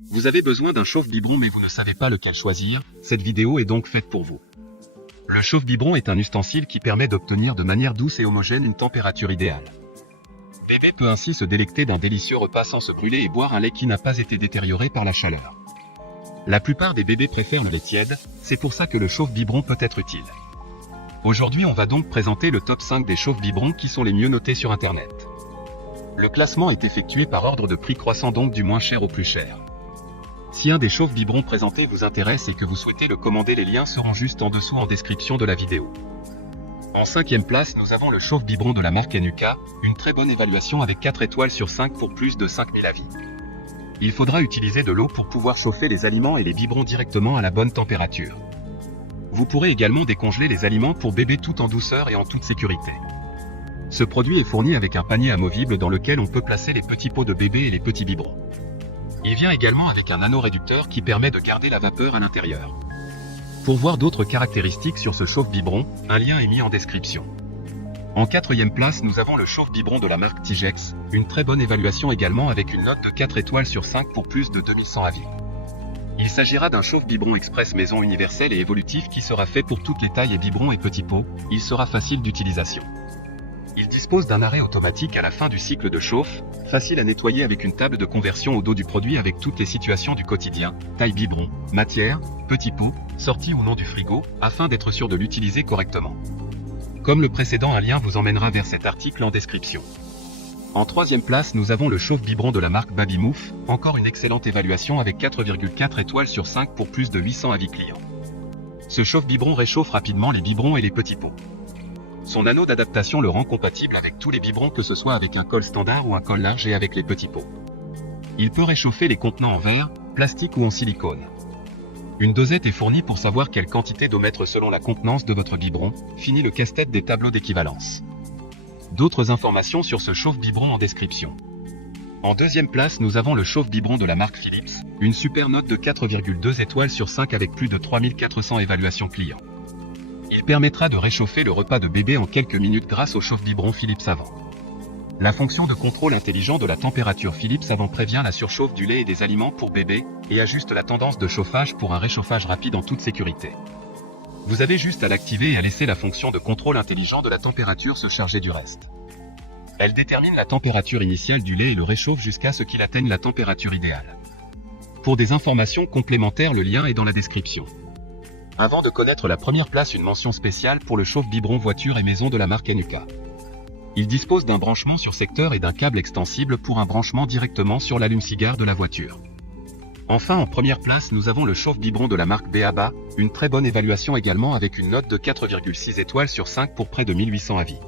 Vous avez besoin d'un chauffe-biberon mais vous ne savez pas lequel choisir, cette vidéo est donc faite pour vous. Le chauffe-biberon est un ustensile qui permet d'obtenir de manière douce et homogène une température idéale. Bébé peut ainsi se délecter d'un délicieux repas sans se brûler et boire un lait qui n'a pas été détérioré par la chaleur. La plupart des bébés préfèrent le lait tiède, c'est pour ça que le chauffe-biberon peut être utile. Aujourd'hui on va donc présenter le top 5 des chauffe-biberons qui sont les mieux notés sur internet. Le classement est effectué par ordre de prix croissant donc du moins cher au plus cher. Si un des chauffe-biberons présentés vous intéresse et que vous souhaitez le commander, les liens seront juste en dessous en description de la vidéo. En 5e place, nous avons le chauffe-biberon de la marque Enuka, une très bonne évaluation avec 4 étoiles sur 5 pour plus de 5000 avis. Il faudra utiliser de l'eau pour pouvoir chauffer les aliments et les biberons directement à la bonne température. Vous pourrez également décongeler les aliments pour bébé tout en douceur et en toute sécurité. Ce produit est fourni avec un panier amovible dans lequel on peut placer les petits pots de bébé et les petits biberons. Il vient également avec un anneau réducteur qui permet de garder la vapeur à l'intérieur. Pour voir d'autres caractéristiques sur ce chauffe-biberon, un lien est mis en description. En 4e place, nous avons le chauffe-biberon de la marque Tigex, une très bonne évaluation également avec une note de 4 étoiles sur 5 pour plus de 2100 avis. Il s'agira d'un chauffe-biberon express maison universel et évolutif qui sera fait pour toutes les tailles et biberons et petits pots, il sera facile d'utilisation. Il dispose d'un arrêt automatique à la fin du cycle de chauffe, facile à nettoyer avec une table de conversion au dos du produit avec toutes les situations du quotidien, taille biberon, matière, petit pot, sortie ou non du frigo, afin d'être sûr de l'utiliser correctement. Comme le précédent, un lien vous emmènera vers cet article en description. En 3e place, nous avons le chauffe-biberon de la marque Babymouf, encore une excellente évaluation avec 4,4 étoiles sur 5 pour plus de 800 avis clients. Ce chauffe-biberon réchauffe rapidement les biberons et les petits pots. Son anneau d'adaptation le rend compatible avec tous les biberons, que ce soit avec un col standard ou un col large et avec les petits pots. Il peut réchauffer les contenants en verre, plastique ou en silicone. Une dosette est fournie pour savoir quelle quantité d'eau mettre selon la contenance de votre biberon, fini le casse-tête des tableaux d'équivalence. D'autres informations sur ce chauffe-biberon en description. En 2e place, nous avons le chauffe-biberon de la marque Philips, une super note de 4,2 étoiles sur 5 avec plus de 3400 évaluations clients. Il permettra de réchauffer le repas de bébé en quelques minutes grâce au chauffe-biberon Philips Avant. La fonction de contrôle intelligent de la température Philips Avant prévient la surchauffe du lait et des aliments pour bébé, et ajuste la tendance de chauffage pour un réchauffage rapide en toute sécurité. Vous avez juste à l'activer et à laisser la fonction de contrôle intelligent de la température se charger du reste. Elle détermine la température initiale du lait et le réchauffe jusqu'à ce qu'il atteigne la température idéale. Pour des informations complémentaires, le lien est dans la description. Avant de connaître la première place, une mention spéciale pour le chauffe-biberon voiture et maison de la marque Enuka. Il dispose d'un branchement sur secteur et d'un câble extensible pour un branchement directement sur l'allume-cigare de la voiture. Enfin, en première place, nous avons le chauffe-biberon de la marque Beaba, une très bonne évaluation également avec une note de 4,6 étoiles sur 5 pour près de 1800 avis.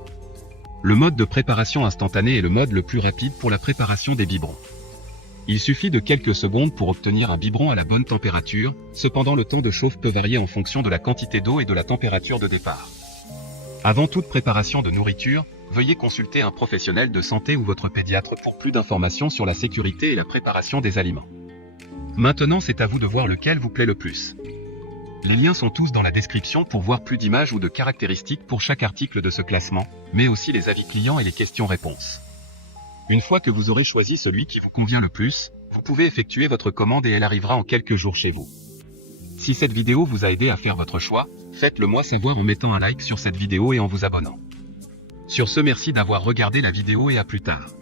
Le mode de préparation instantané est le mode le plus rapide pour la préparation des biberons. Il suffit de quelques secondes pour obtenir un biberon à la bonne température, cependant le temps de chauffe peut varier en fonction de la quantité d'eau et de la température de départ. Avant toute préparation de nourriture, veuillez consulter un professionnel de santé ou votre pédiatre pour plus d'informations sur la sécurité et la préparation des aliments. Maintenant, c'est à vous de voir lequel vous plaît le plus. Les liens sont tous dans la description pour voir plus d'images ou de caractéristiques pour chaque article de ce classement, mais aussi les avis clients et les questions-réponses. Une fois que vous aurez choisi celui qui vous convient le plus, vous pouvez effectuer votre commande et elle arrivera en quelques jours chez vous. Si cette vidéo vous a aidé à faire votre choix, faites-le moi savoir en mettant un like sur cette vidéo et en vous abonnant. Sur ce, merci d'avoir regardé la vidéo et à plus tard.